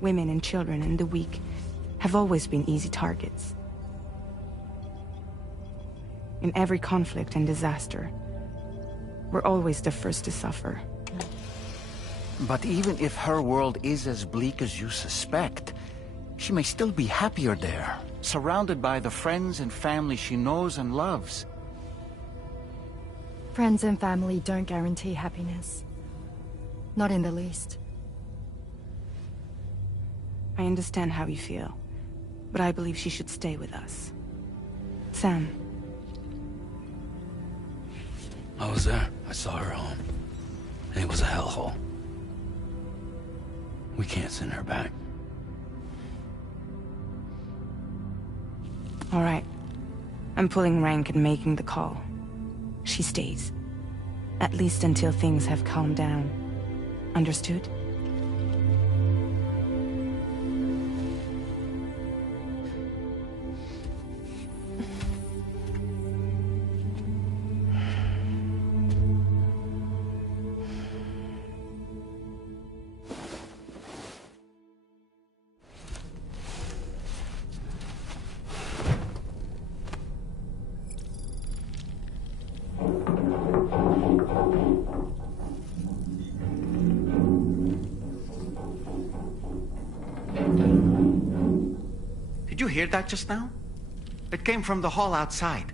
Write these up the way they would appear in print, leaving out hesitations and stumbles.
Women and children and the weak have always been easy targets. In every conflict and disaster, we're always the first to suffer. But even if her world is as bleak as you suspect, she may still be happier there, surrounded by the friends and family she knows and loves. Friends and family don't guarantee happiness. Not in the least. I understand how you feel, but I believe she should stay with us. Sam. I was there. I saw her home. And it was a hellhole. We can't send her back. All right. I'm pulling rank and making the call. She stays. At least until things have calmed down. Understood? Did you hear that just now? It came from the hall outside.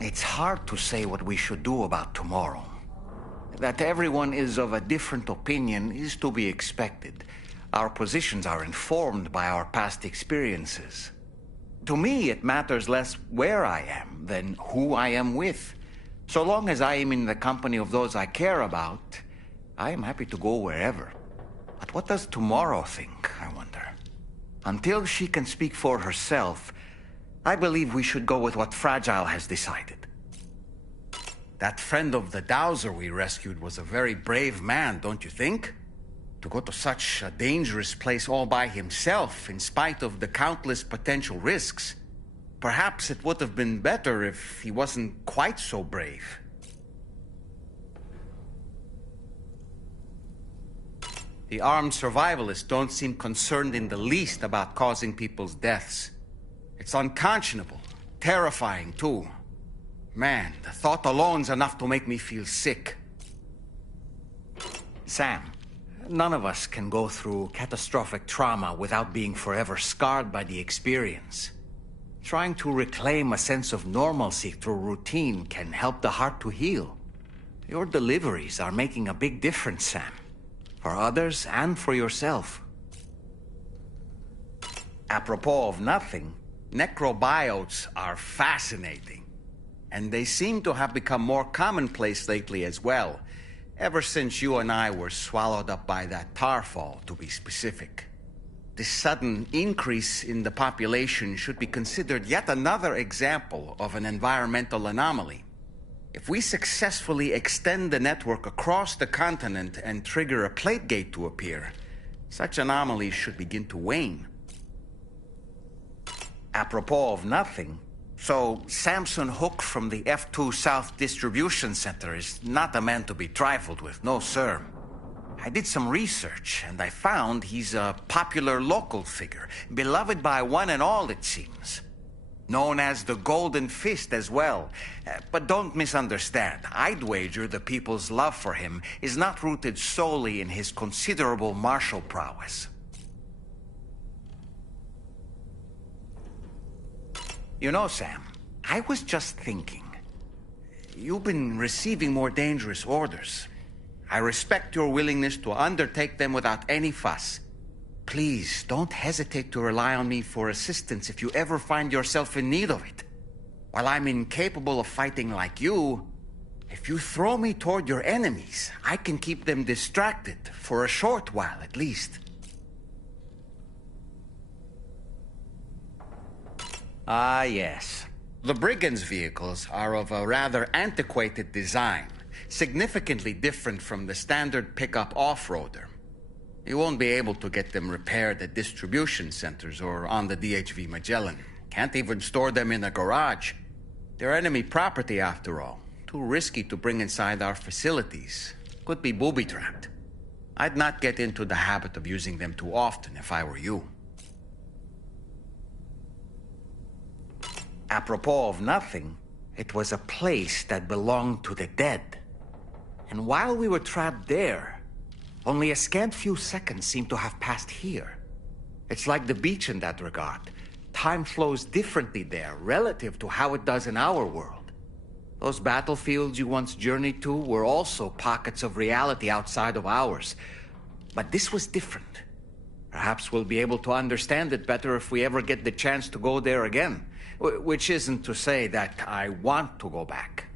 It's hard to say what we should do about tomorrow. That everyone is of a different opinion is to be expected. Our positions are informed by our past experiences. To me, it matters less where I am than who I am with. So long as I am in the company of those I care about, I am happy to go wherever. But what does tomorrow think, I wonder? Until she can speak for herself, I believe we should go with what Fragile has decided. That friend of the dowser we rescued was a very brave man, don't you think? To go to such a dangerous place all by himself, in spite of the countless potential risks. Perhaps it would have been better if he wasn't quite so brave. The armed survivalists don't seem concerned in the least about causing people's deaths. It's unconscionable, terrifying too. Man, the thought alone's enough to make me feel sick. Sam, none of us can go through catastrophic trauma without being forever scarred by the experience. Trying to reclaim a sense of normalcy through routine can help the heart to heal. Your deliveries are making a big difference, Sam. For others and for yourself. Apropos of nothing, necrobiotes are fascinating. And they seem to have become more commonplace lately as well. Ever since you and I were swallowed up by that tarfall, to be specific. This sudden increase in the population should be considered yet another example of an environmental anomaly. If we successfully extend the network across the continent and trigger a plate gate to appear, such anomalies should begin to wane. Apropos of nothing, so Samson Hook from the F2 South Distribution Center is not a man to be trifled with, no sir. I did some research, and I found he's a popular local figure, beloved by one and all, it seems. Known as the Golden Fist as well. But don't misunderstand. I'd wager the people's love for him is not rooted solely in his considerable martial prowess. You know, Sam, I was just thinking. You've been receiving more dangerous orders. I respect your willingness to undertake them without any fuss. Please, don't hesitate to rely on me for assistance if you ever find yourself in need of it. While I'm incapable of fighting like you, if you throw me toward your enemies, I can keep them distracted, for a short while at least. Ah, yes. The brigands' vehicles are of a rather antiquated design, significantly different from the standard pickup off-roader. You won't be able to get them repaired at distribution centers or on the DHV Magellan. Can't even store them in a garage. They're enemy property after all. Too risky to bring inside our facilities. Could be booby-trapped. I'd not get into the habit of using them too often if I were you. Apropos of nothing, it was a place that belonged to the dead. And while we were trapped there, only a scant few seconds seem to have passed here. It's like the beach in that regard. Time flows differently there, relative to how it does in our world. Those battlefields you once journeyed to were also pockets of reality outside of ours. But this was different. Perhaps we'll be able to understand it better if we ever get the chance to go there again. Which isn't to say that I want to go back.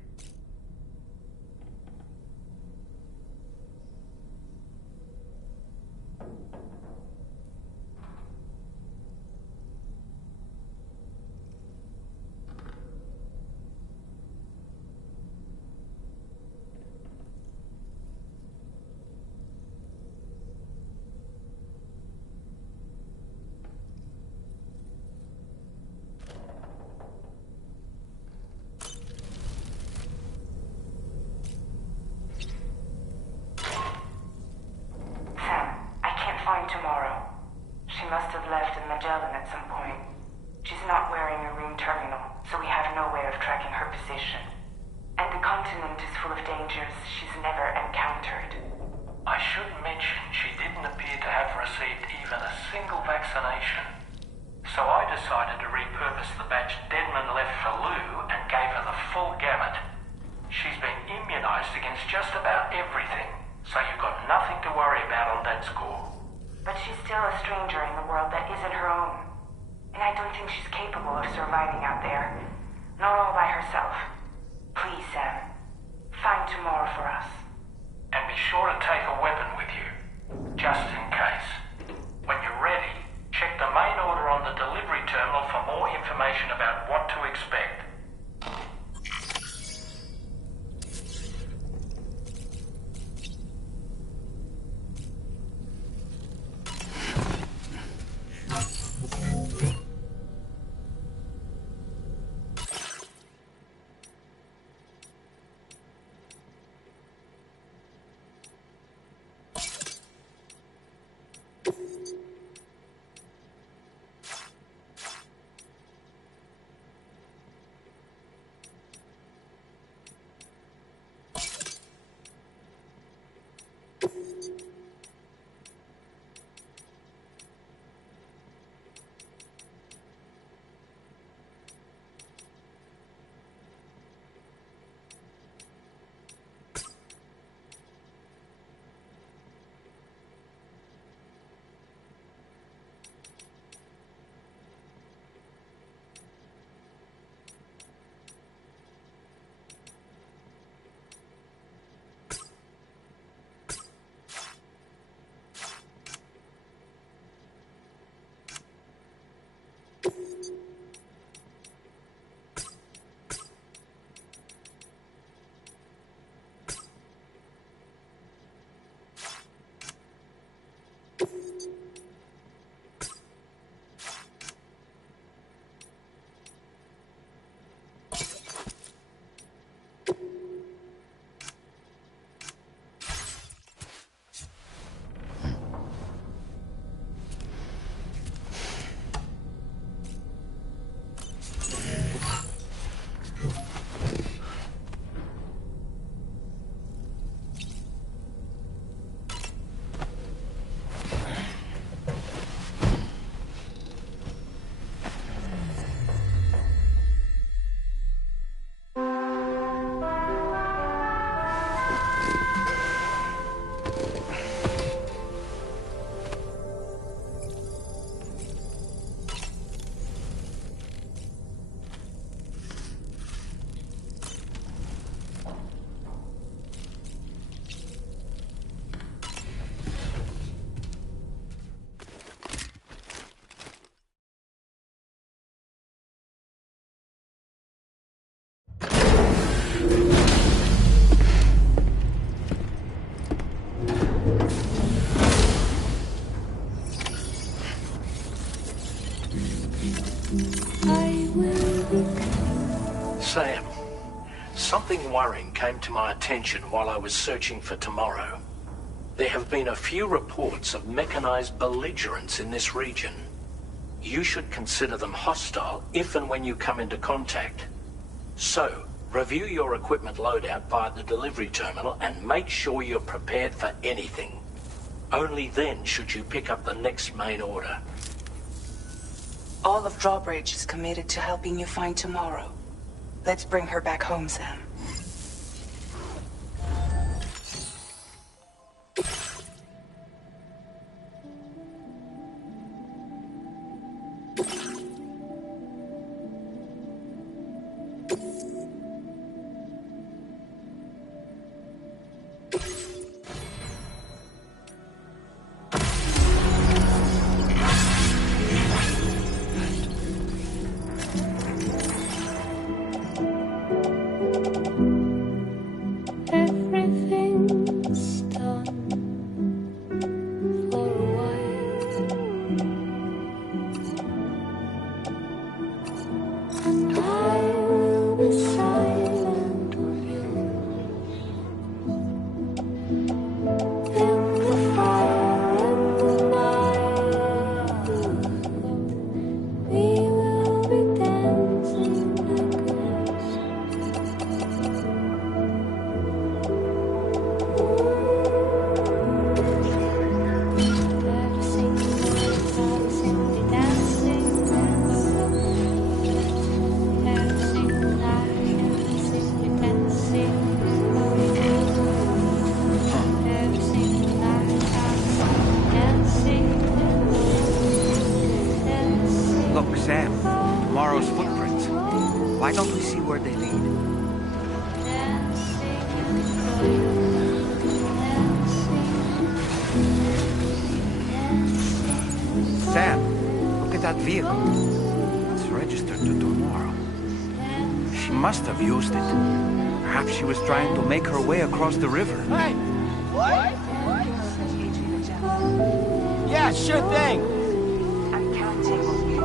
something worrying came to my attention while I was searching for tomorrow. There have been a few reports of mechanized belligerents in this region. You should consider them hostile if and when you come into contact. So, review your equipment loadout via the delivery terminal and make sure you're prepared for anything. Only then should you pick up the next main order. All of Drawbridge is committed to helping you find tomorrow. Let's bring her back home, Sam. Why don't we see where they lead? Sam, look at that vehicle. It's registered to tomorrow. She must have used it. Perhaps she was trying to make her way across the river. Hey! What? Yeah, sure thing. I'm counting on you.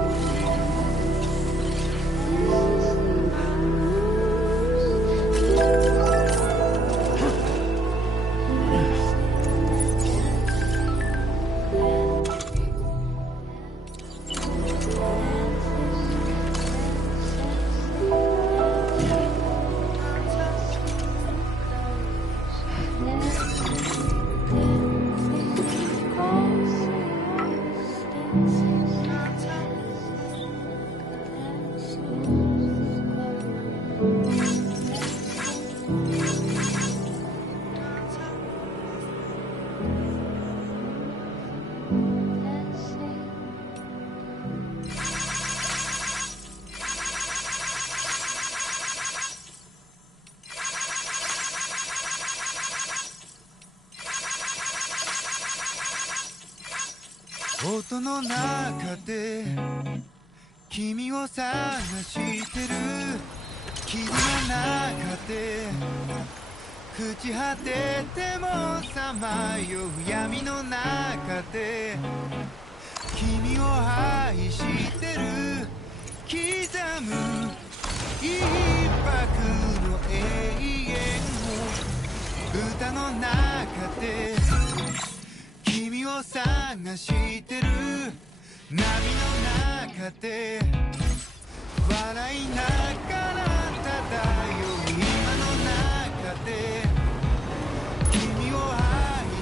音の中で君を探してる霧の中で朽ち果ててもさまよう闇の中で君を愛してる刻む一拍の永遠を歌の中で君を探してる波の中で笑いながら漂う今の中で君を愛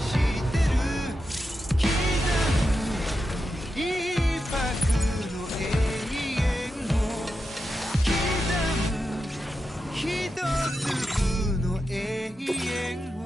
してる刻む一拍の永遠を刻む一粒の永遠を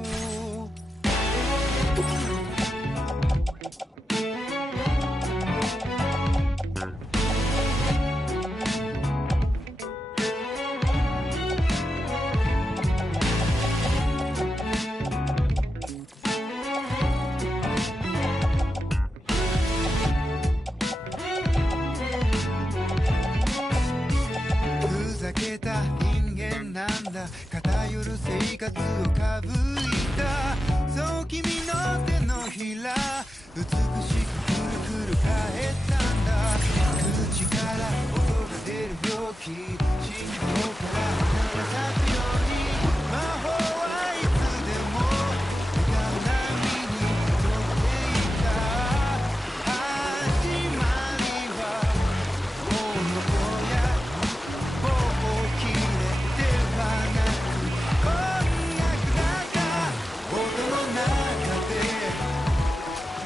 偏る生活をかぶいたそう君の手のひら美しくくるくる返ったんだ口から音が出る病気心臓から花が咲くように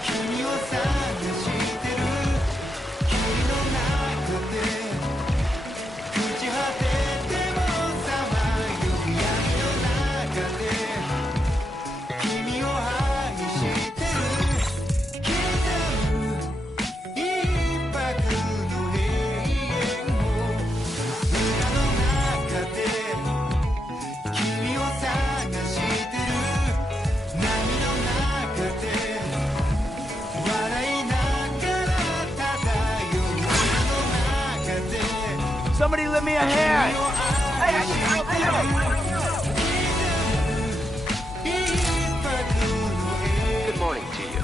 君を探してる霧の中で朽ち果ててもさまよう闇の中で君を愛してる刻む一拍の永遠を歌の中で君を探してる波の中で笑いながら漂う海の中で Somebody lend me a hand! Hey, I can help you! Good morning to you.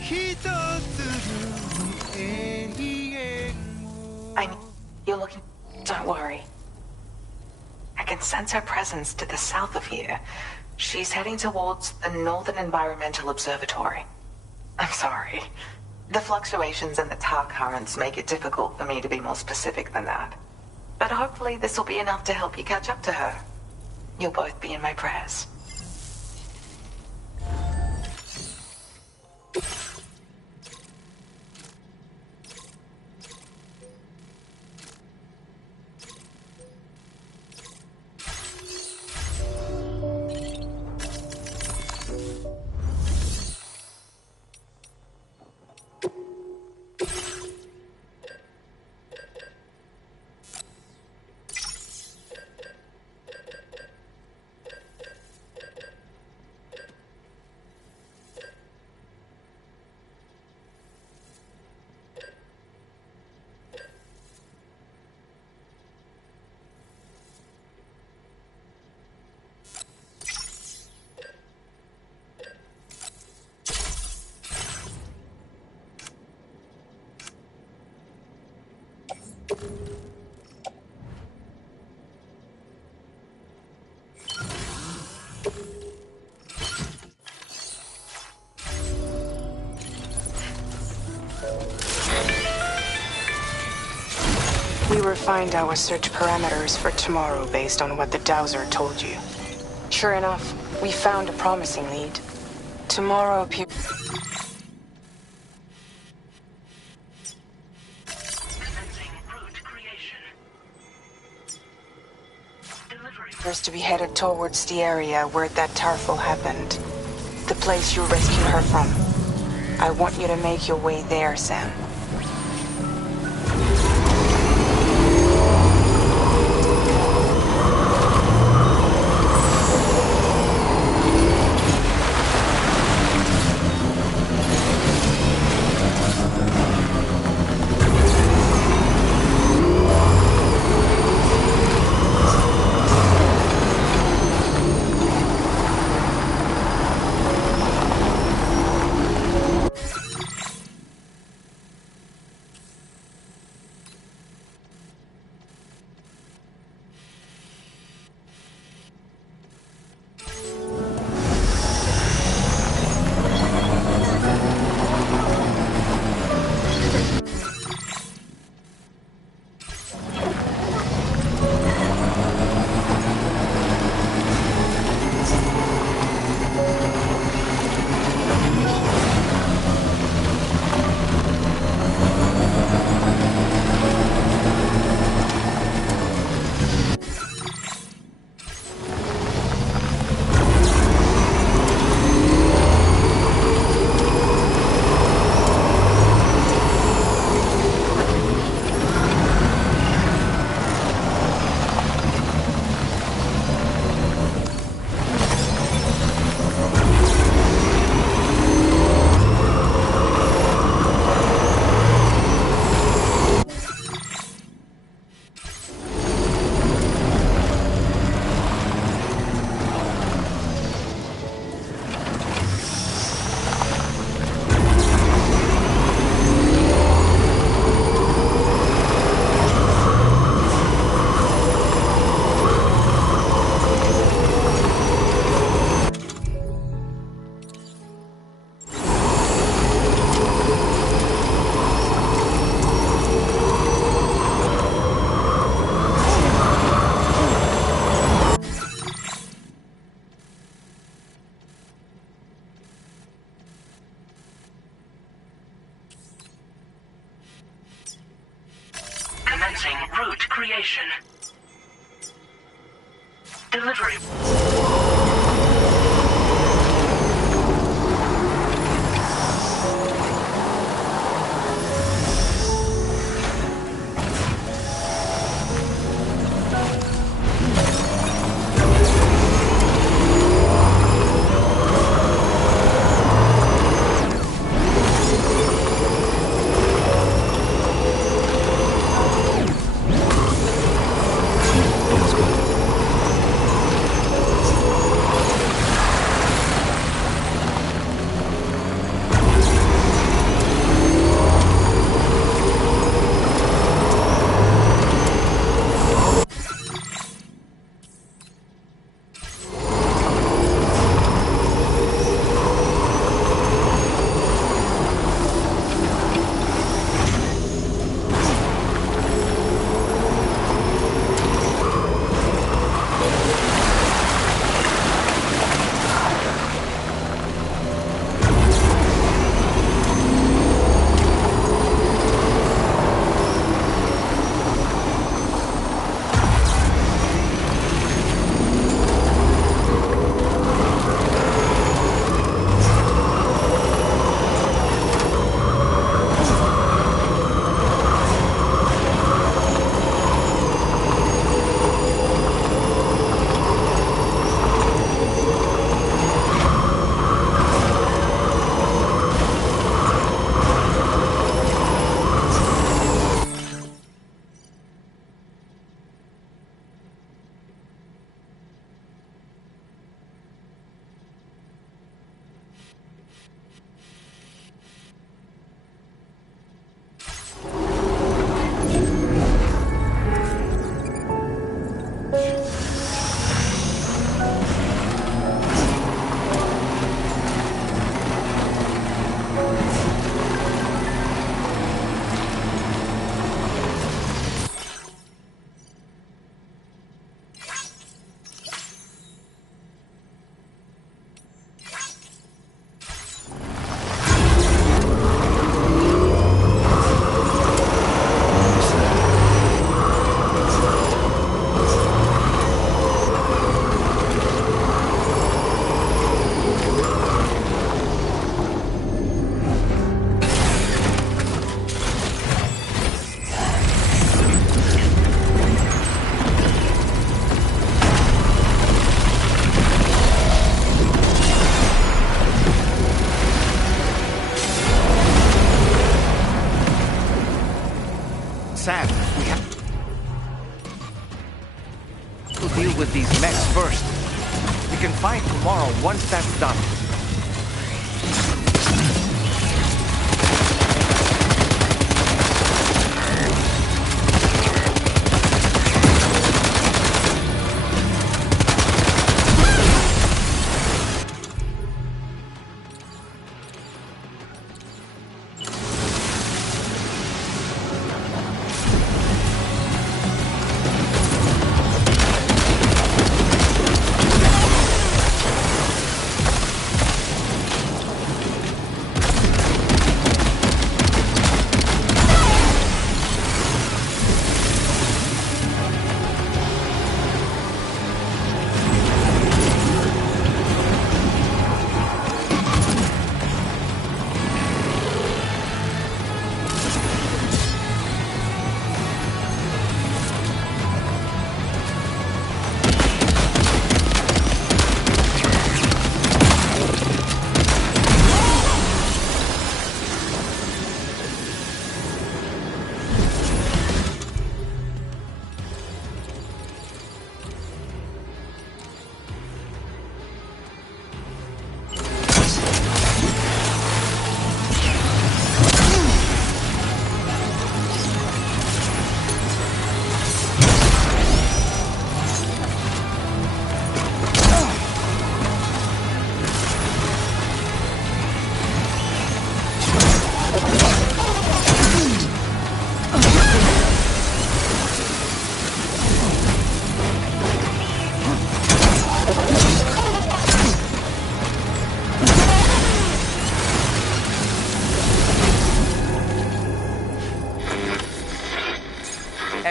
一つの永遠を I mean, you're looking... Don't worry. I can sense her presence to the south of here. She's heading towards the Northern Environmental Observatory. I'm sorry. The fluctuations in the tar currents make it difficult for me to be more specific than that. But hopefully this will be enough to help you catch up to her. You'll both be in my prayers. We refined our search parameters for tomorrow based on what the dowser told you. Sure enough, we found a promising lead. Tomorrow appears to be headed towards the area where that tarful happened. The place you rescued her from. I want you to make your way there, Sam. creation. Delivery. Sam, we have to deal with these mechs first. We can fight tomorrow once that's done.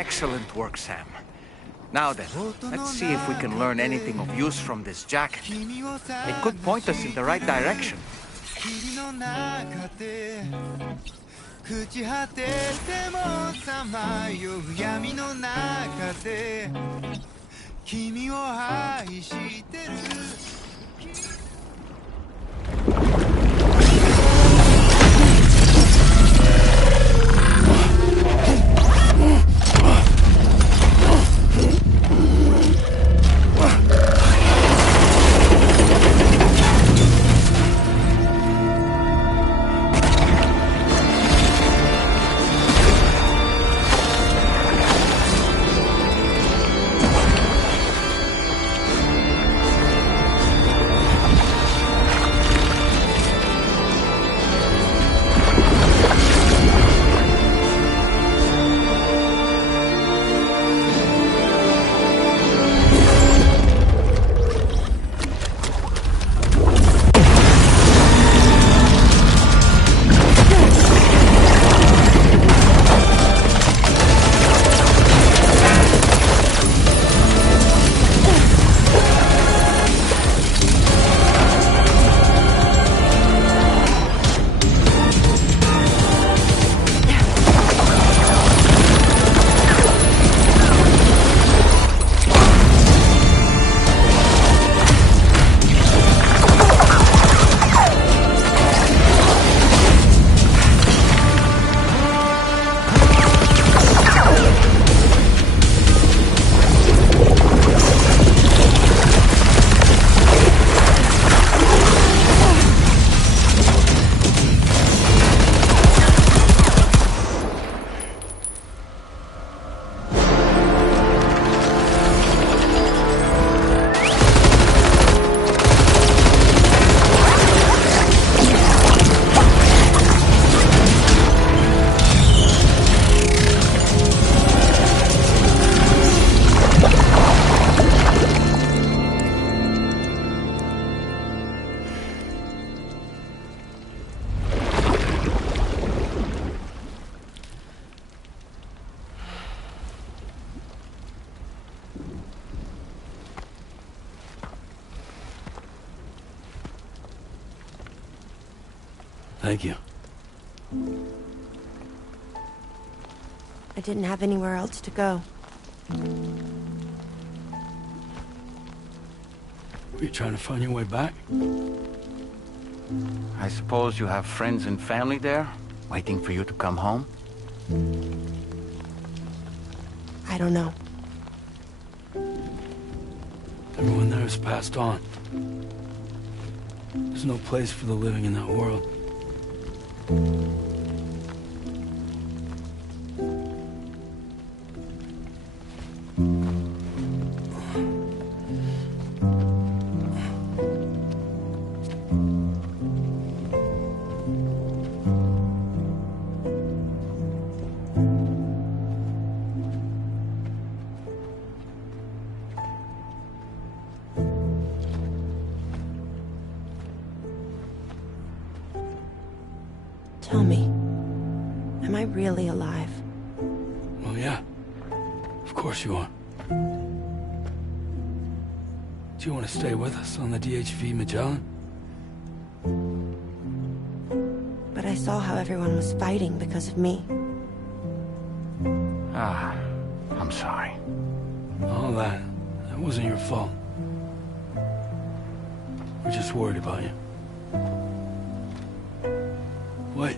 Excellent work, Sam. Now then, let's see if we can learn anything of use from this jacket. It could point us in the right direction. 霧の中で朽ち果ててもさまよう闇の中で君を愛してる Thank you. I didn't have anywhere else to go. Were you trying to find your way back? I suppose you have friends and family there, waiting for you to come home? I don't know. Everyone there has passed on. There's no place for the living in that world. Tell me, am I really alive? Well, yeah. Of course you are. Do you want to stay with us on the DHV Magellan? But I saw how everyone was fighting because of me. Ah, I'm sorry. All that wasn't your fault. We're just worried about you. Wait.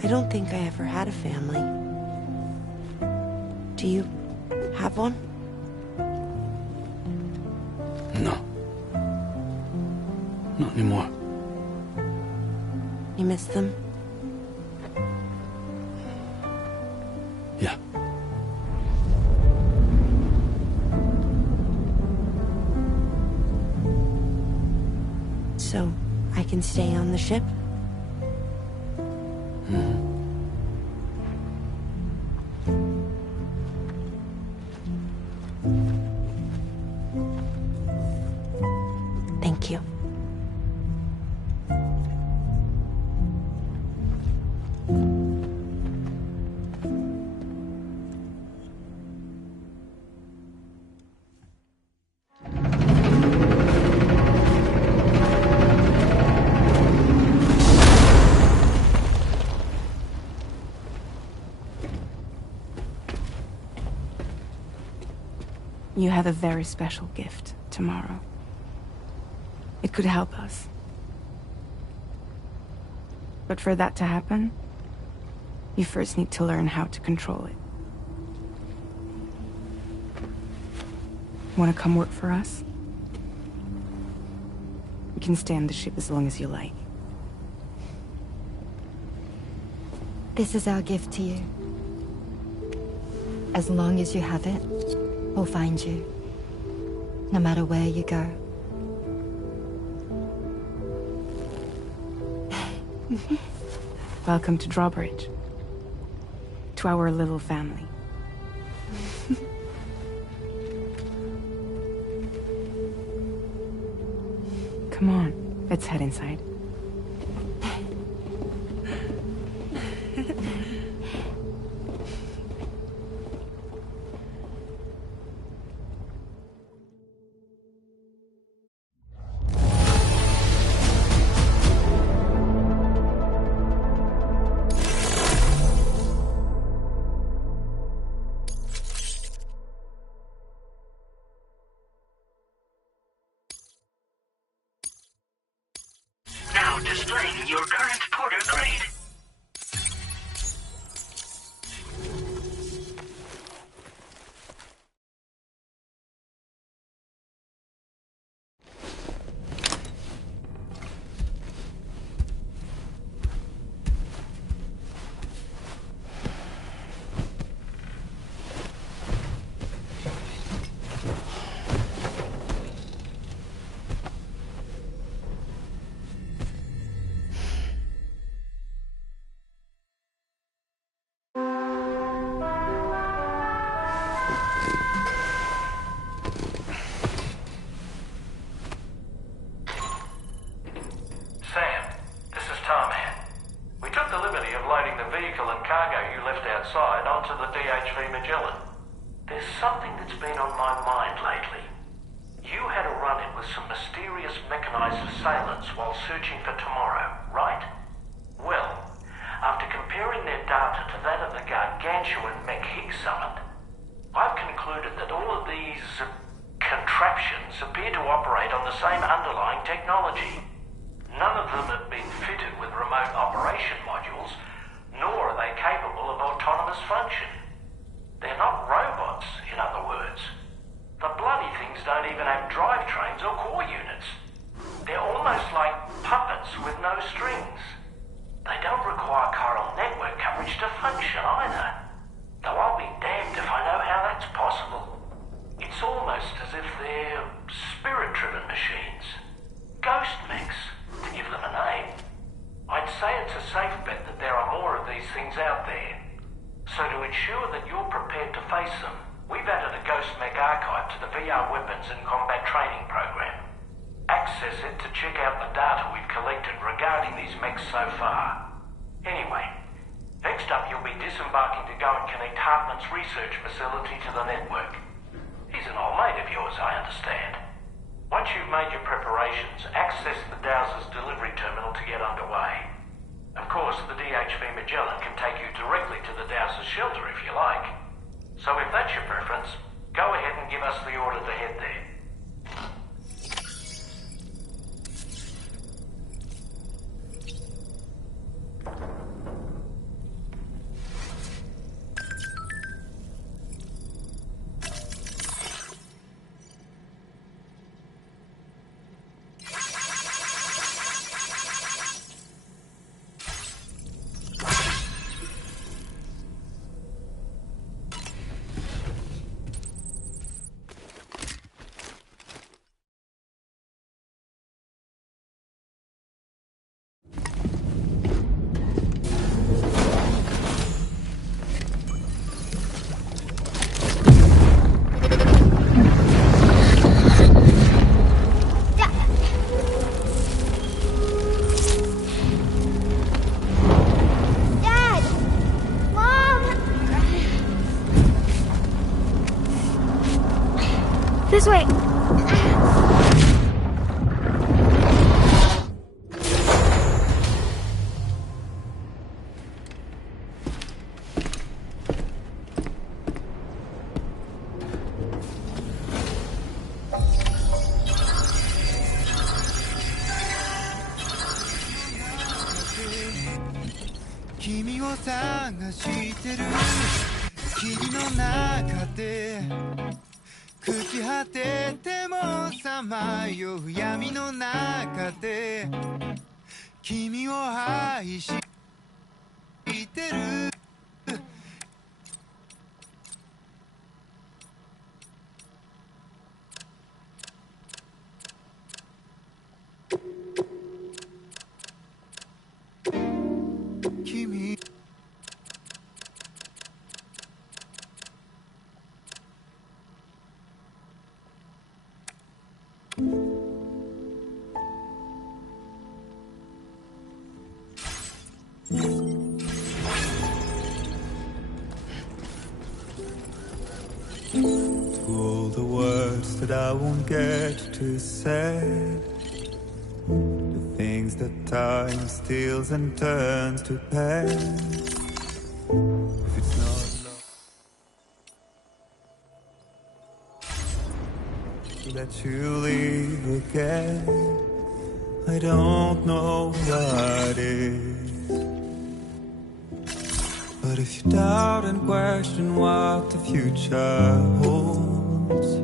I don't think I ever had a family. Do you have one? No. Not anymore. You miss them? Yeah. So, I can stay on the ship? Thank you. You have a very special gift tomorrow. It could help us. But for that to happen, you first need to learn how to control it. Want to come work for us? You can stay on the ship as long as you like. This is our gift to you. As long as you have it, we'll find you. No matter where you go. Welcome to Drawbridge. To our little family. Come on, let's head inside. Now displaying your current porter grade. Onto the DHV Magellan. There's something that's been on my mind lately. You had a run-in with some mysterious mechanized assailants while searching for tomorrow, right? Well, after comparing their data to that of the gargantuan mech Higgs summoned, I've concluded that all of these contraptions appear to operate on the same underlying technology. None of them have been fitted with remote operation modules, nor are they capable of autonomous function. They're not robots, in other words. The bloody things don't even have drivetrains or core units. They're almost like puppets with no strings. They don't require chiral network coverage to function either. Though I'll be damned if I know how that's possible. It's almost as if they're spirit-driven machines. Ghost mechs, to give them a name. I'd say it's a safe bet that there are more of these things out there. So to ensure that you're prepared to face them, we've added a Ghost Mech archive to the VR weapons and combat training program. Access it to check out the data we've collected regarding these mechs so far. Anyway, next up you'll be disembarking to go and connect Hartman's research facility to the network. He's an old mate of yours, I understand. Once you've made your preparations, access the Dowser's delivery terminal to get underway. Of course, the DHV Magellan can take you directly to the Dowser's shelter if you like. So if that's your preference, go ahead and give us the order to head there. This way. 探してる霧の中で朽ち果ててもさまよう闇の中で君を愛してる君To all the words that I won't get to say, the things that time steals and turns to pain. If it's not love that you leave again, I don't know what is. But if you doubt and question what the future holds,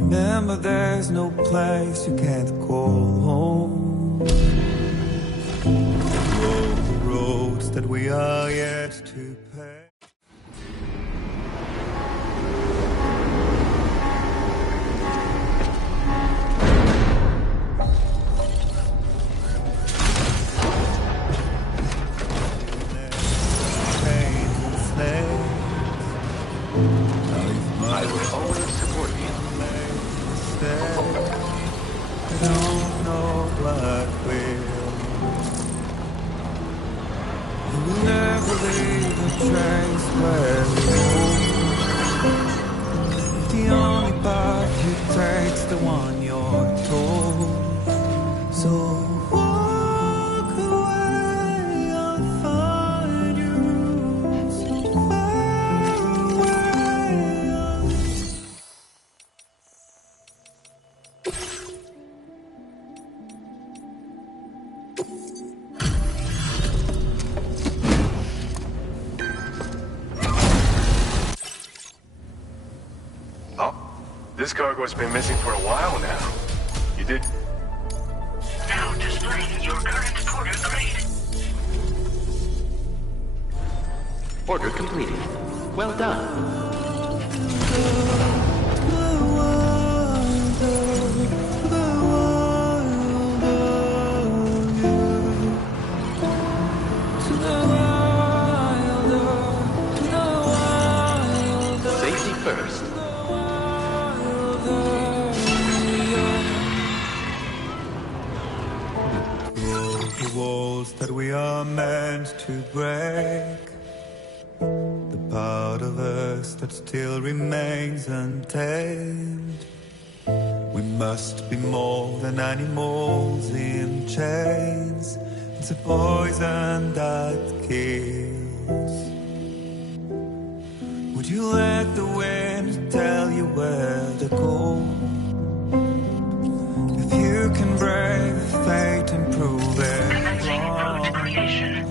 remember there's no place you can't call home. All the roads that we are yet to pay. I will always support you. I don't know what will. You will never leave a trace where you go. The only path you take's the one you're told. So walk away, I'll find you so far away. Oh, this cargo's been missing for a while now. You did... Now displaying your current porter grade. Order completed. Well done. Safety first. The walls that we are meant to break, the part of us that still remains untamed. We must be more than animals in chains. It's a poison that kills. Would you let the wind tell you where to go? If you can brave fate and prove it wrong.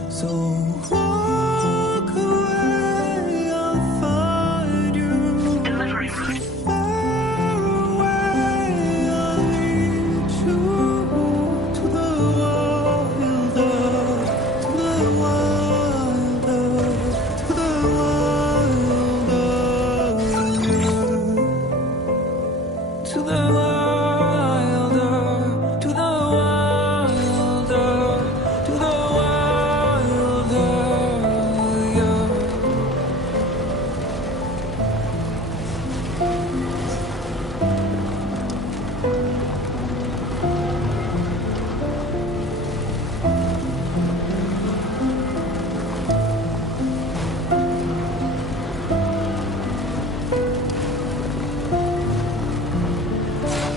So walk away, I'll find you. Delivery route. Far away, I'll lead you to the wild earth, to the wild earth, to the wild earth, to the wild.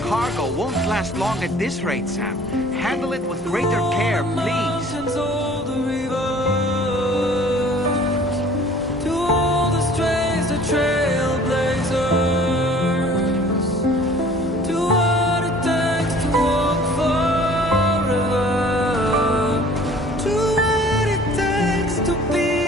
Cargo won't last long at this rate, Sam. Handle it with greater care, please. To what it takes to be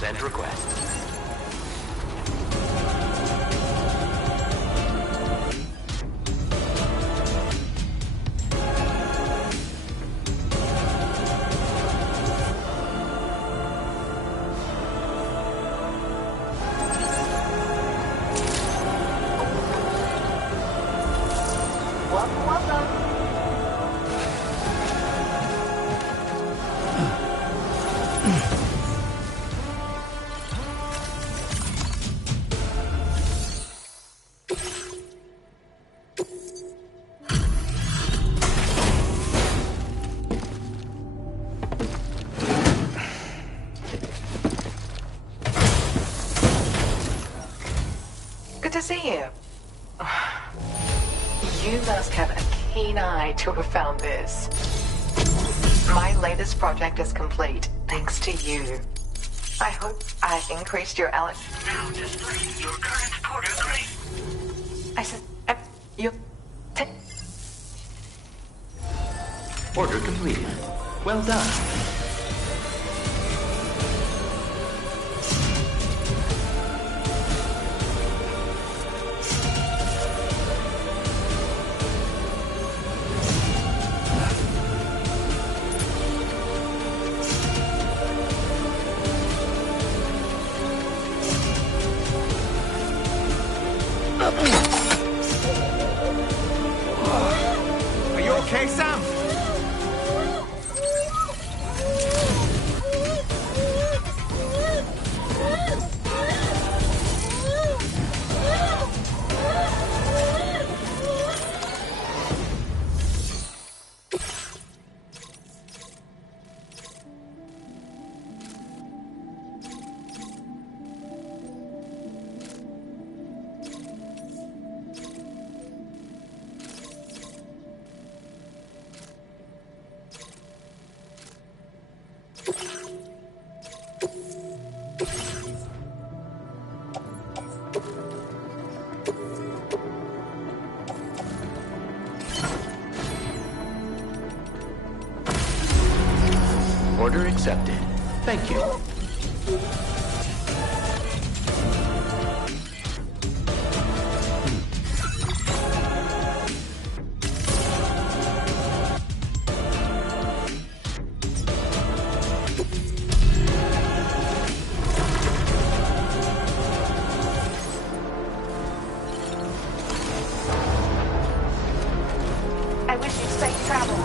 Send request. Good to see you. You must have a keen eye to have found this. My latest project is complete, thanks to you. I hope I increased your Now displaying your current porter grade. I said, you... Order completed. Well done. Are you okay, Sam? Order accepted. Thank you. I wish you safe travel.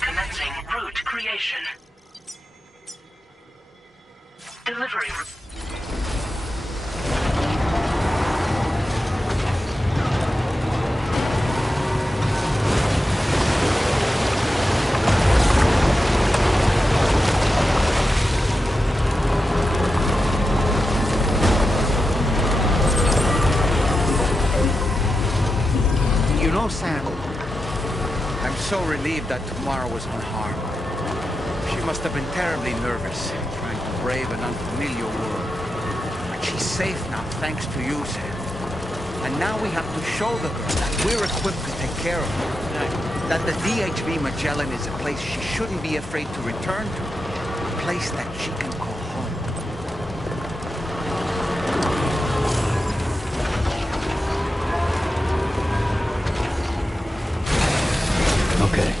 Commencing route creation. Delivery. You know, Sam, I'm so relieved that Tamara was unharmed. She must have been terribly nervous, trying to brave an unfamiliar world. But she's safe now, thanks to you, Sam. And now we have to show the girl that we're equipped to take care of her. That the DHV Magellan is a place she shouldn't be afraid to return to. A place that she can call home. Okay.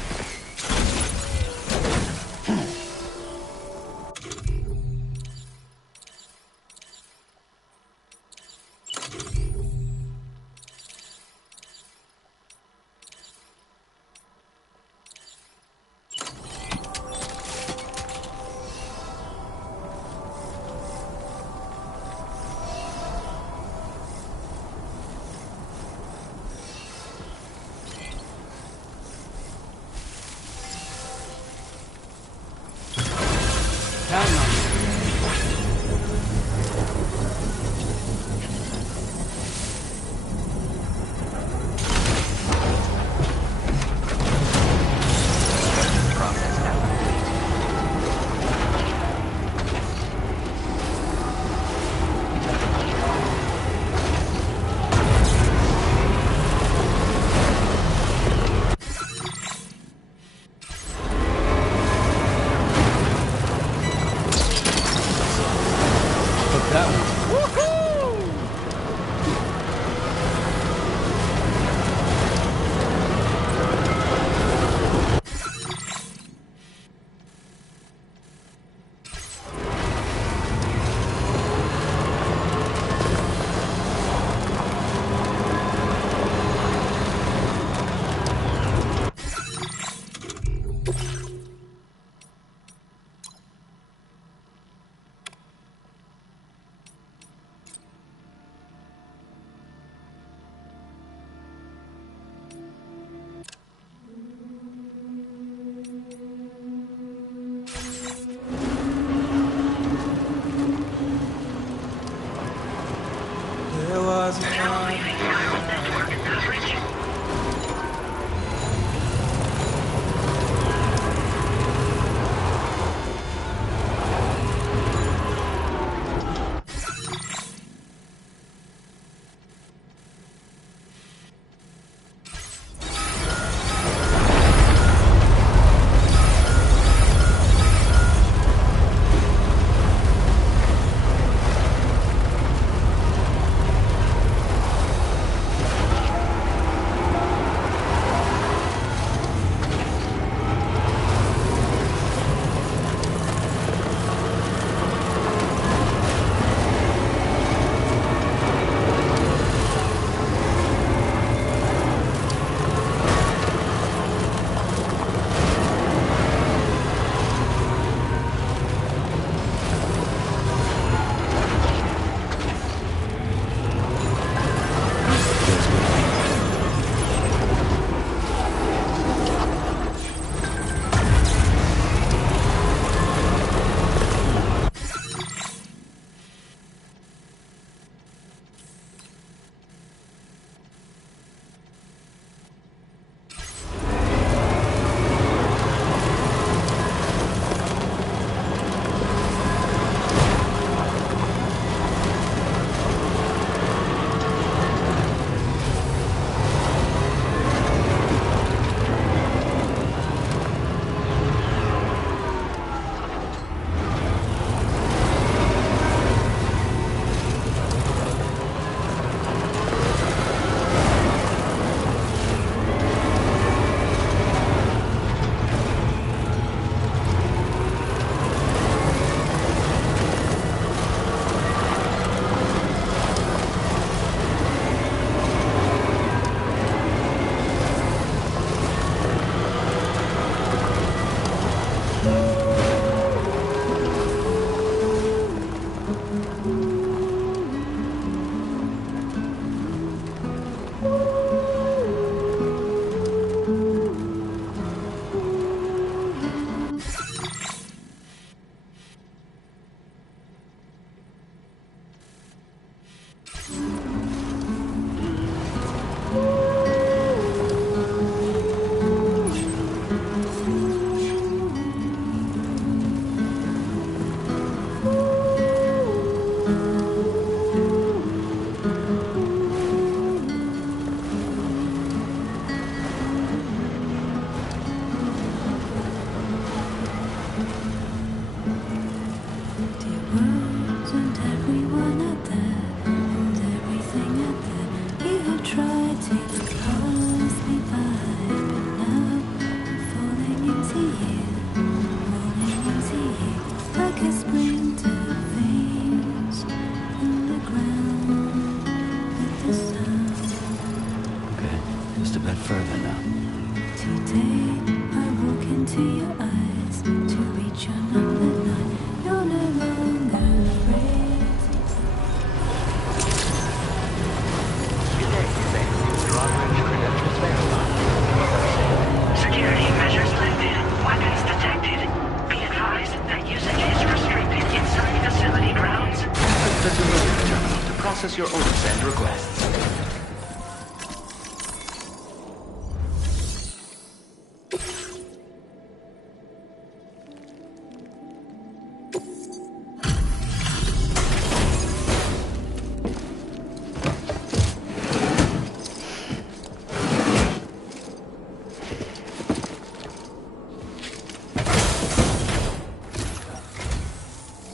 process your orders and requests.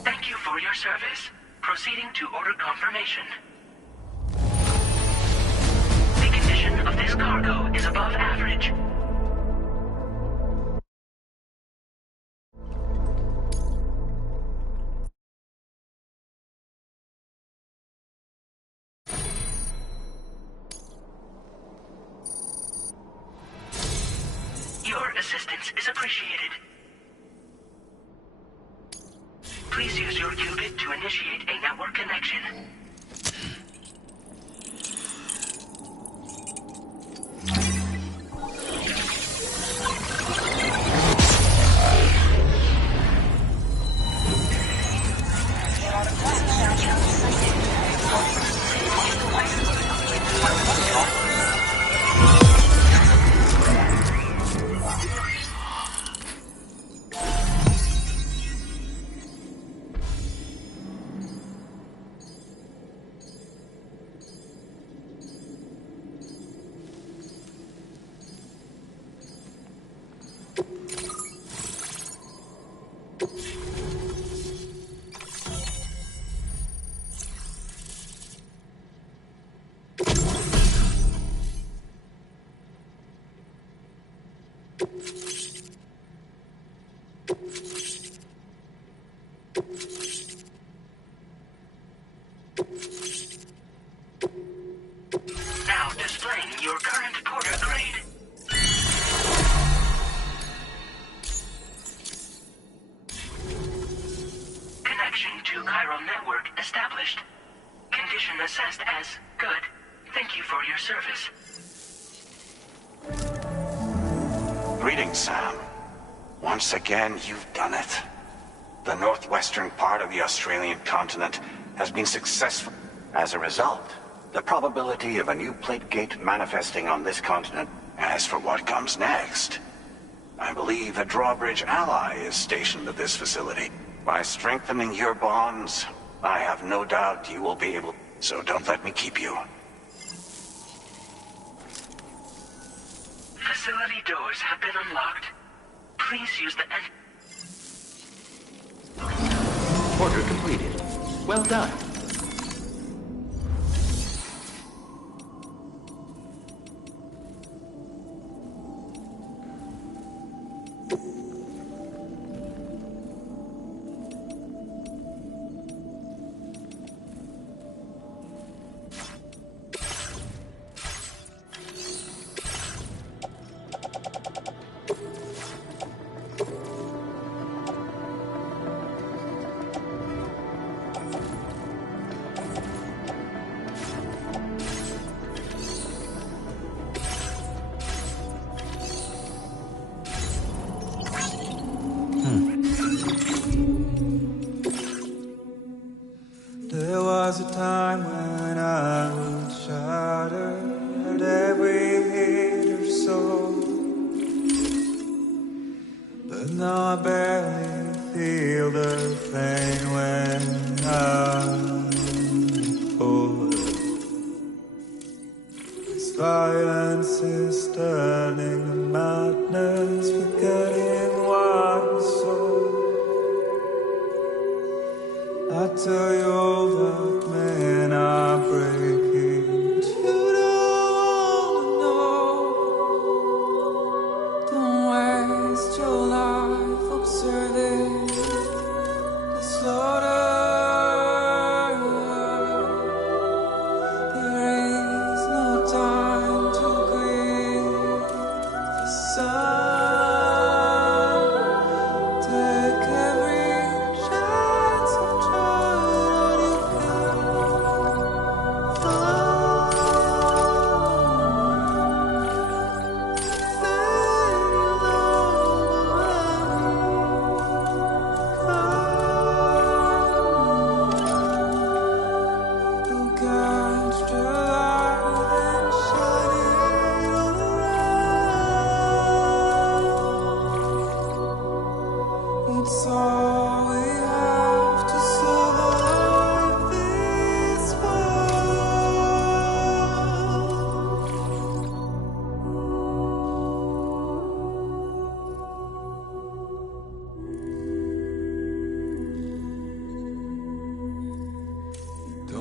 Thank you for your service. Proceeding to order confirmation. The condition of this cargo is above average. Your assistance is appreciated. Please use your qubit to initiate a network connection. Now displaying your current porter grade. Connection to chiral network established. Condition assessed as good. Thank you for your service. Greetings, Sam. Once again, you've done it. The northwestern part of the Australian continent has been successful. As a result, the probability of a new plate gate manifesting on this continent. As for what comes next, I believe a drawbridge ally is stationed at this facility. By strengthening your bonds, I have no doubt you will be able. So don't let me keep you. Facility doors have been unlocked. Please use the Order completed. Well done. There was a time when I would shatter at every hit or so, but now I barely feel the pain when I pull. This violence is turning to madness, forgetting what was so. I tell you all that men are breaking, but you don't wanna know. Don't waste your life observing the slaughter. There is no time to grieve the sun. Take every chance of joy you can find.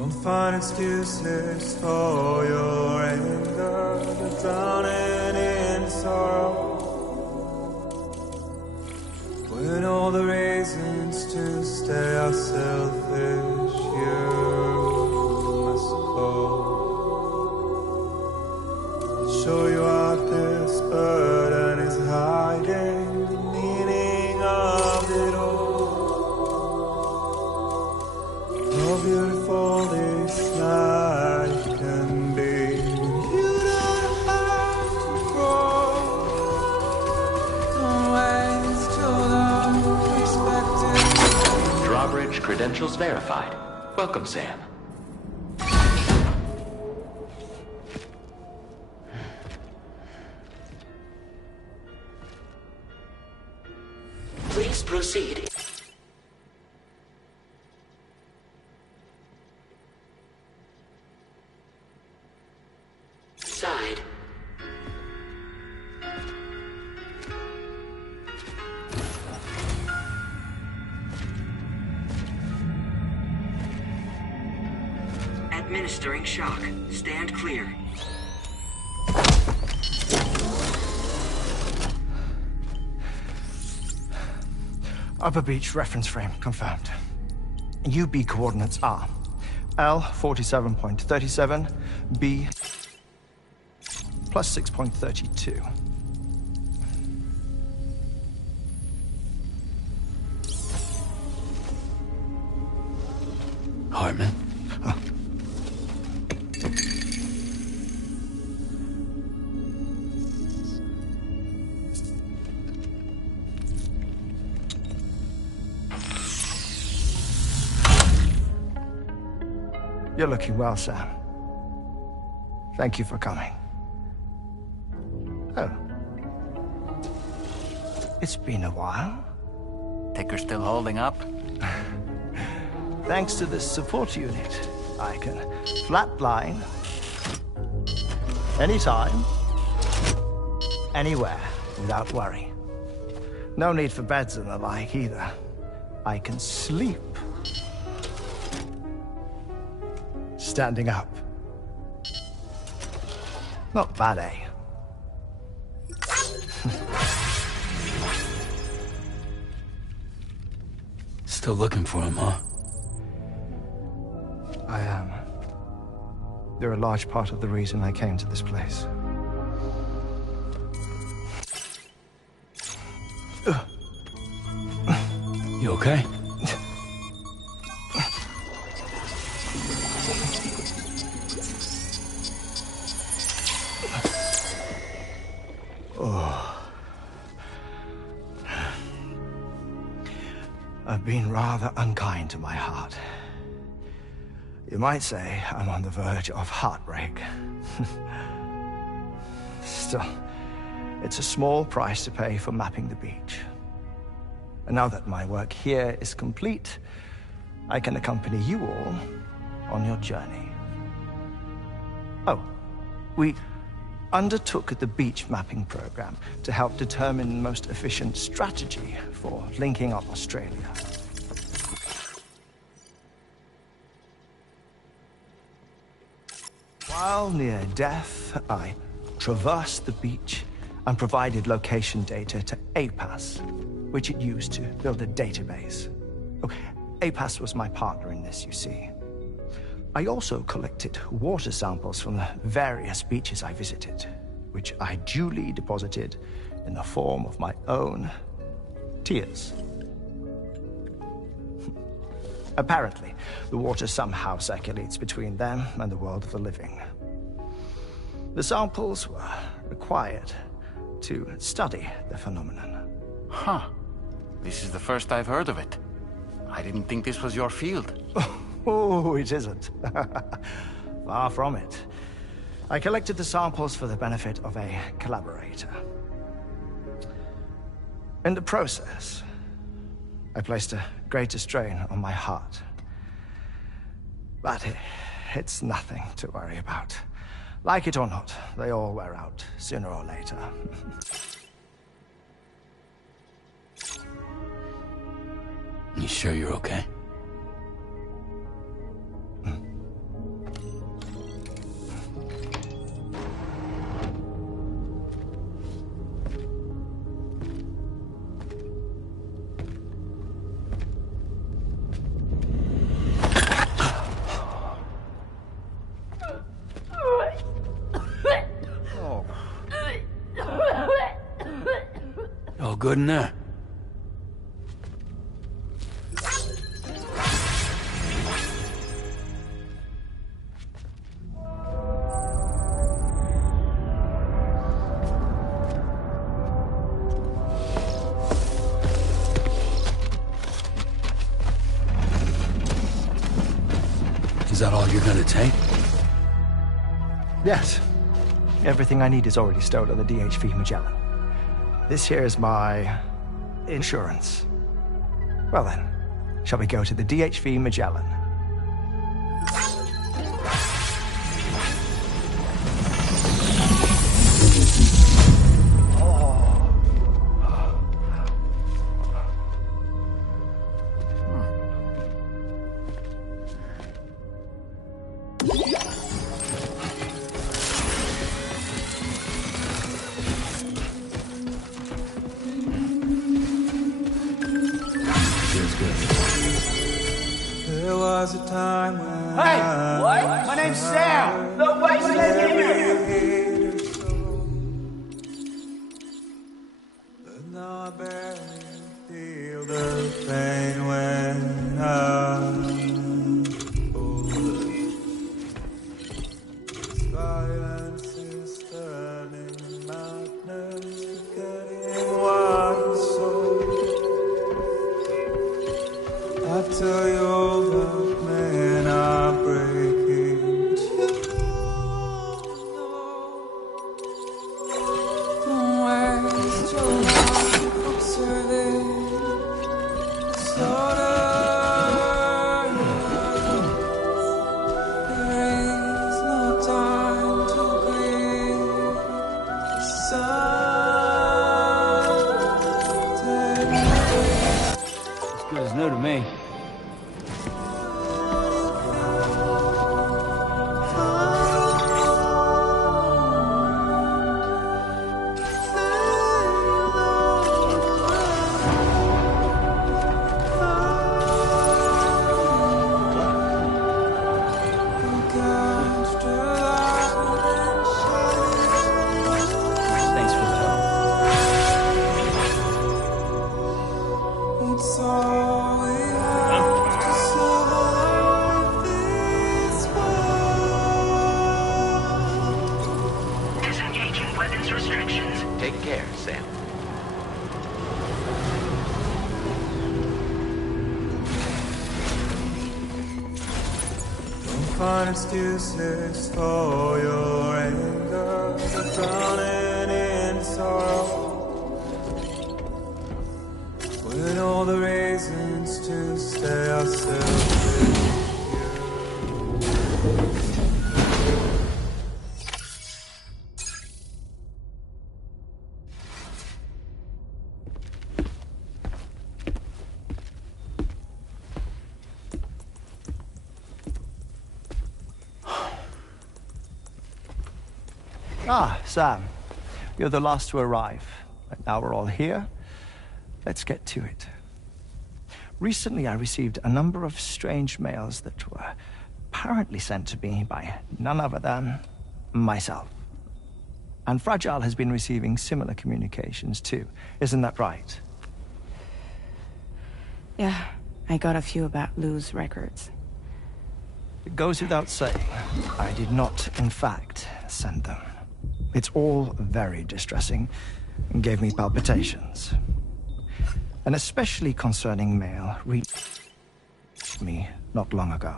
Don't find excuses for your anger, but drowning in sorrow. When all the reasons to stay are selfish, you must go. I'll show you how this burden is hiding the meaning of it all. How beautiful this life can be. You don't have to grow. Don't waste your life expecting. Drawbridge credentials verified. Welcome, Sam. Please proceed. Side. Administering shock. Stand clear. Upper beach reference frame confirmed. UB coordinates are L 47.37, B plus 6.32. Hartman? You're looking well, Sam. Thank you for coming. Oh. It's been a while. Ticker still holding up? Thanks to this support unit, I can flatline anytime, anywhere, without worry. No need for beds and the like either. I can sleep standing up. Not bad, eh? Still looking for him, huh? I am. They're a large part of the reason I came to this place. You okay? I've been rather unkind to my heart. You might say I'm on the verge of heartbreak. Still, it's a small price to pay for mapping the beach. And now that my work here is complete, I can accompany you all on your journey. Oh, we undertook the beach mapping program to help determine the most efficient strategy for linking up Australia. While near death, I traversed the beach and provided location data to APAS, which it used to build a database. Oh, APAS was my partner in this, you see. I also collected water samples from the various beaches I visited, which I duly deposited in the form of my own tears. Apparently, the water somehow circulates between them and the world of the living. The samples were required to study the phenomenon. Huh. This is the first I've heard of it. I didn't think this was your field. Oh, it isn't. Far from it. I collected the samples for the benefit of a collaborator. In the process, I placed a greater strain on my heart. But it's nothing to worry about. Like it or not, they all wear out sooner or later. You sure you're okay? good in there? Is that all you're gonna take? Yes. Everything I need is already stowed on the DHV Magellan. This here is my insurance. Well then, shall we go to the DHV Magellan? There was a time when Hey! What? My name's Sam! No way, Sam! But now I barely feel the pain when silence is turning madness, forgetting one soul. I tell you over, men are breaking too. Don't waste your life observing slaughter. There is no time to grieve. The sun As good as new to me. Thanks for the help. It's all we have to survive this world. Disengaging weapons restrictions. Take care, Sam. Don't find excuses for your anger, drowning in sorrow. When all the reasons to stay ourselves in Ah, Sam. You're the last to arrive. But now we're all here. Let's get to it. Recently, I received a number of strange mails that were apparently sent to me by none other than myself. And Fragile has been receiving similar communications too. Isn't that right? Yeah, I got a few about Lou's records. It goes without saying, I did not, in fact, send them. It's all very distressing and gave me palpitations. An especially concerning mail reached me not long ago.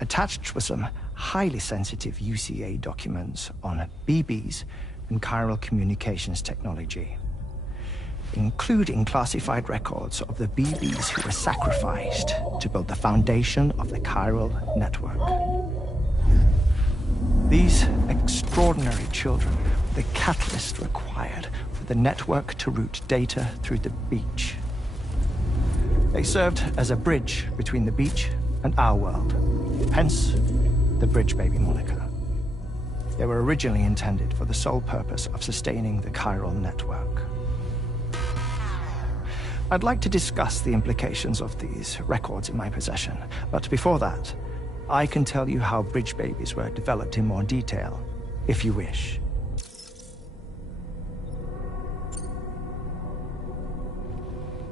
Attached were some highly sensitive UCA documents on BBs and chiral communications technology, including classified records of the BBs who were sacrificed to build the foundation of the chiral network. These extraordinary children were the catalyst required for the network to route data through the beach. They served as a bridge between the beach and our world, hence the Bridge Baby moniker. They were originally intended for the sole purpose of sustaining the chiral network. I'd like to discuss the implications of these records in my possession, but before that, I can tell you how Bridge Babies were developed in more detail, if you wish.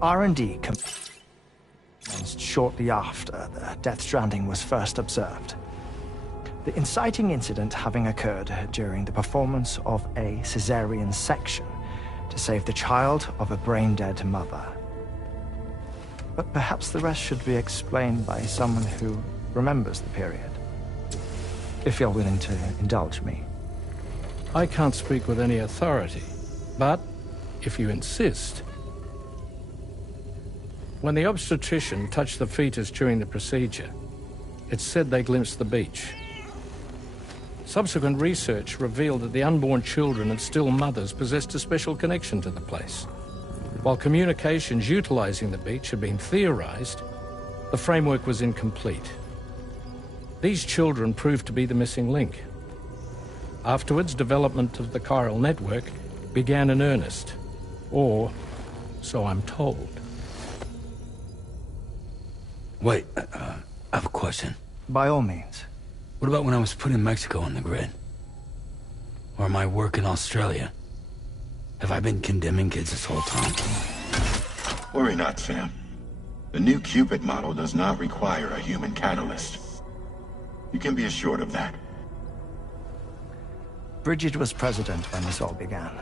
R&D commenced shortly after the Death Stranding was first observed. The inciting incident having occurred during the performance of a cesarean section to save the child of a brain-dead mother. But perhaps the rest should be explained by someone who remembers the period. If you're willing to indulge me. I can't speak with any authority, but if you insist. When the obstetrician touched the fetus during the procedure, it's said they glimpsed the beach. Subsequent research revealed that the unborn children and still mothers possessed a special connection to the place. While communications utilizing the beach had been theorized, the framework was incomplete. These children proved to be the missing link. Afterwards, development of the chiral network began in earnest, or so I'm told. Wait, I have a question. By all means. What about when I was putting Mexico on the grid? Or my work in Australia? Have I been condemning kids this whole time? Worry not, Sam. The new Cupid model does not require a human catalyst. You can be assured of that. Bridget was president when this all began,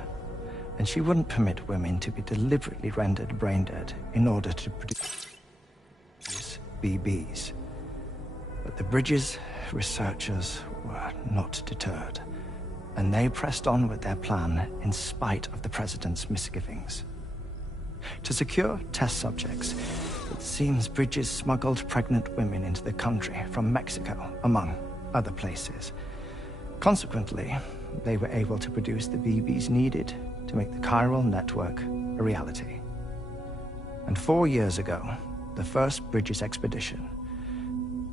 and she wouldn't permit women to be deliberately rendered brain-dead in order to produce BBs. But the Bridges researchers were not deterred, and they pressed on with their plan in spite of the president's misgivings. To secure test subjects, it seems Bridges smuggled pregnant women into the country from Mexico, among other places. Consequently, they were able to produce the BBs needed to make the chiral network a reality. And 4 years ago, the first Bridges expedition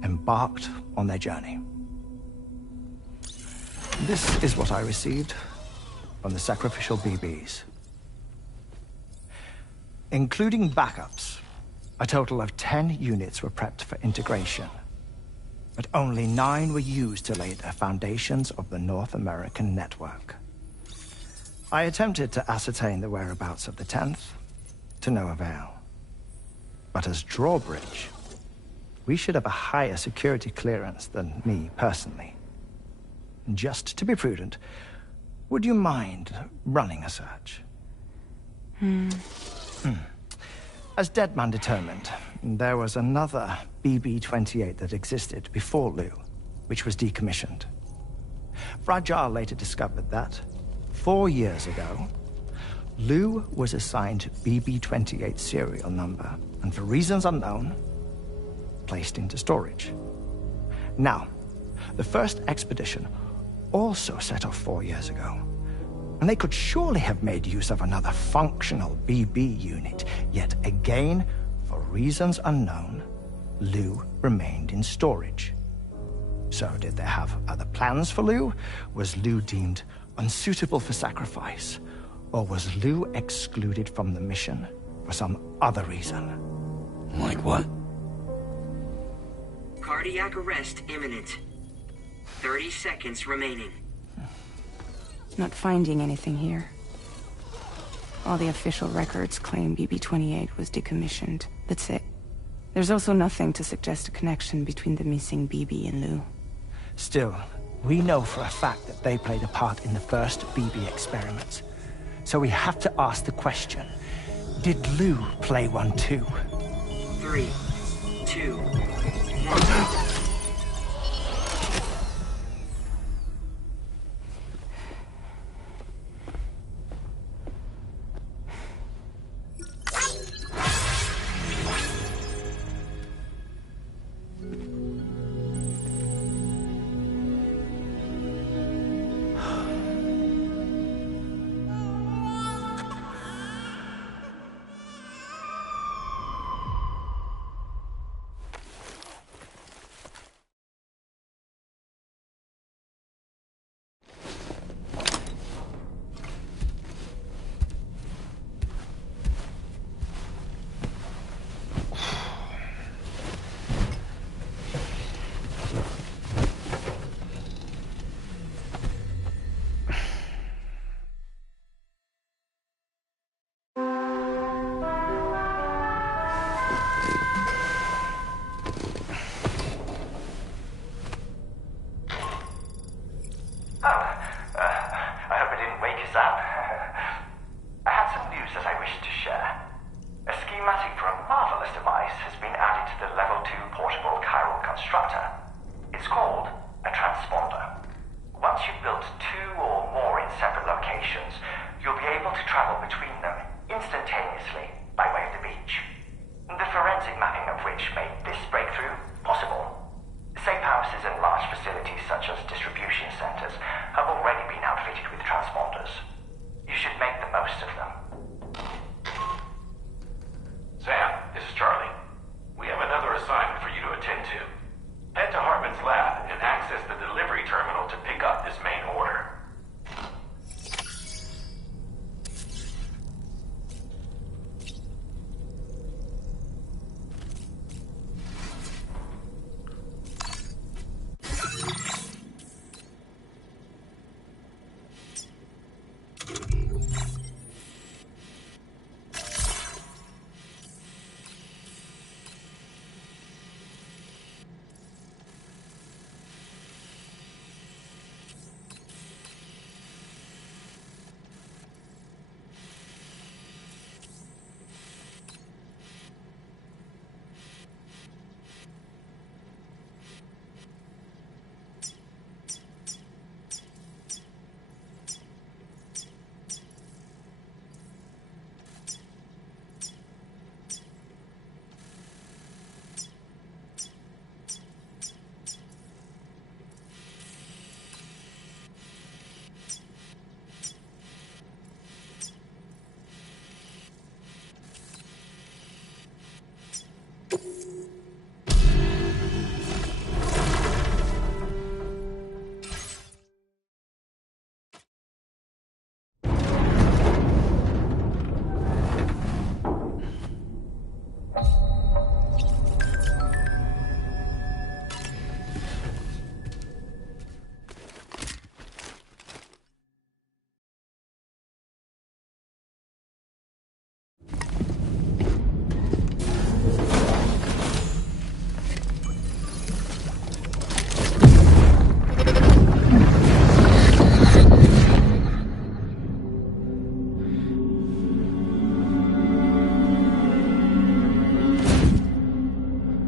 embarked on their journey. This is what I received from the sacrificial BBs. Including backups, a total of 10 units were prepped for integration, but only 9 were used to lay the foundations of the North American network. I attempted to ascertain the whereabouts of the 10th, to no avail. But as drawbridge, we should have a higher security clearance than me personally. Just to be prudent, would you mind running a search? As Deadman determined, there was another BB-28 that existed before Lou, which was decommissioned. Fragile later discovered that, 4 years ago, Lou was assigned BB-28 serial number, and for reasons unknown, placed into storage. Now, the first expedition also set off 4 years ago, and they could surely have made use of another functional BB unit, yet again, for reasons unknown, Lou remained in storage. So did they have other plans for Lou? Was Lou deemed unsuitable for sacrifice? Or was Lou excluded from the mission for some other reason? Like what? Cardiac arrest imminent. 30 seconds remaining. Not finding anything here. All the official records claim BB-28 was decommissioned. That's it. There's also nothing to suggest a connection between the missing BB and Lou. Still, we know for a fact that they played a part in the first BB experiments. So we have to ask the question, did Lou play one too? 3, 2, 1. constructor. It's called a transponder. Once you've built 2 or more in separate locations, you'll be able to travel between them instantaneously by way of the beach. The forensic mapping of which made this breakthrough possible. Safe houses and large facilities such as distribution centers have already been outfitted with transponders. You should make the most of them. Sam, this is Charlie. We have another assignment for you to attend to. Head to Hartman's lab and access the delivery terminal to pick up this main order.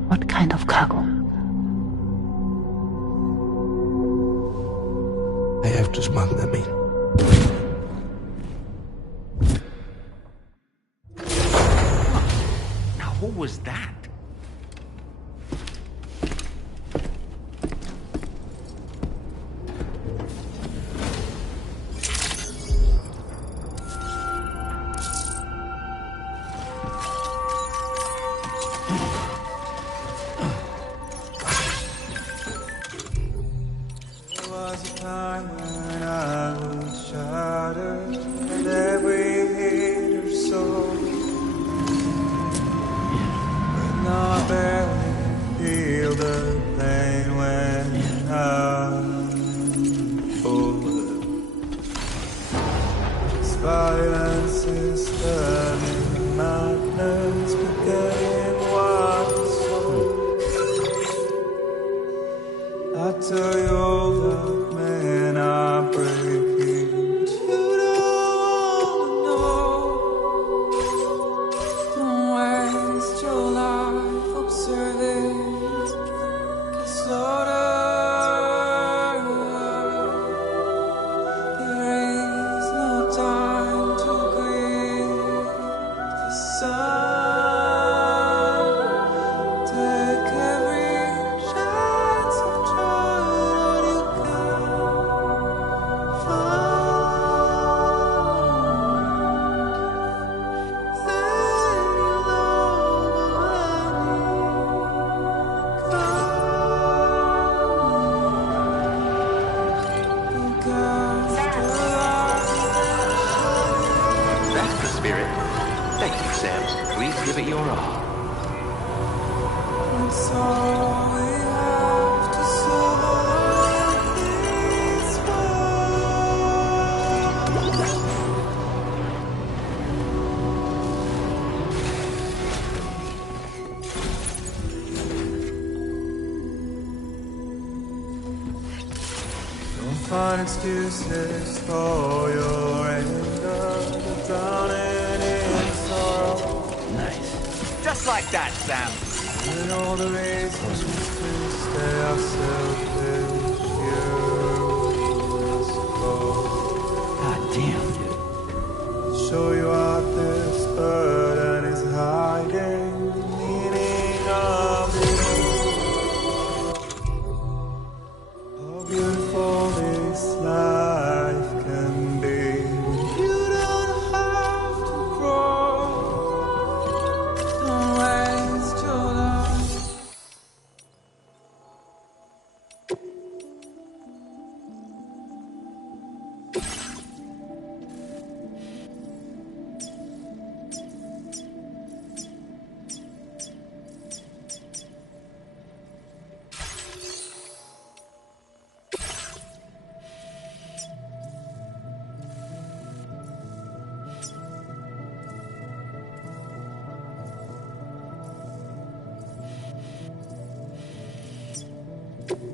What kind of cargo? I have to smuggle them in. Now, who was that? Excuses for your anger, drowning in sorrow. Nice. Just like that, Sam. And all the reasons to you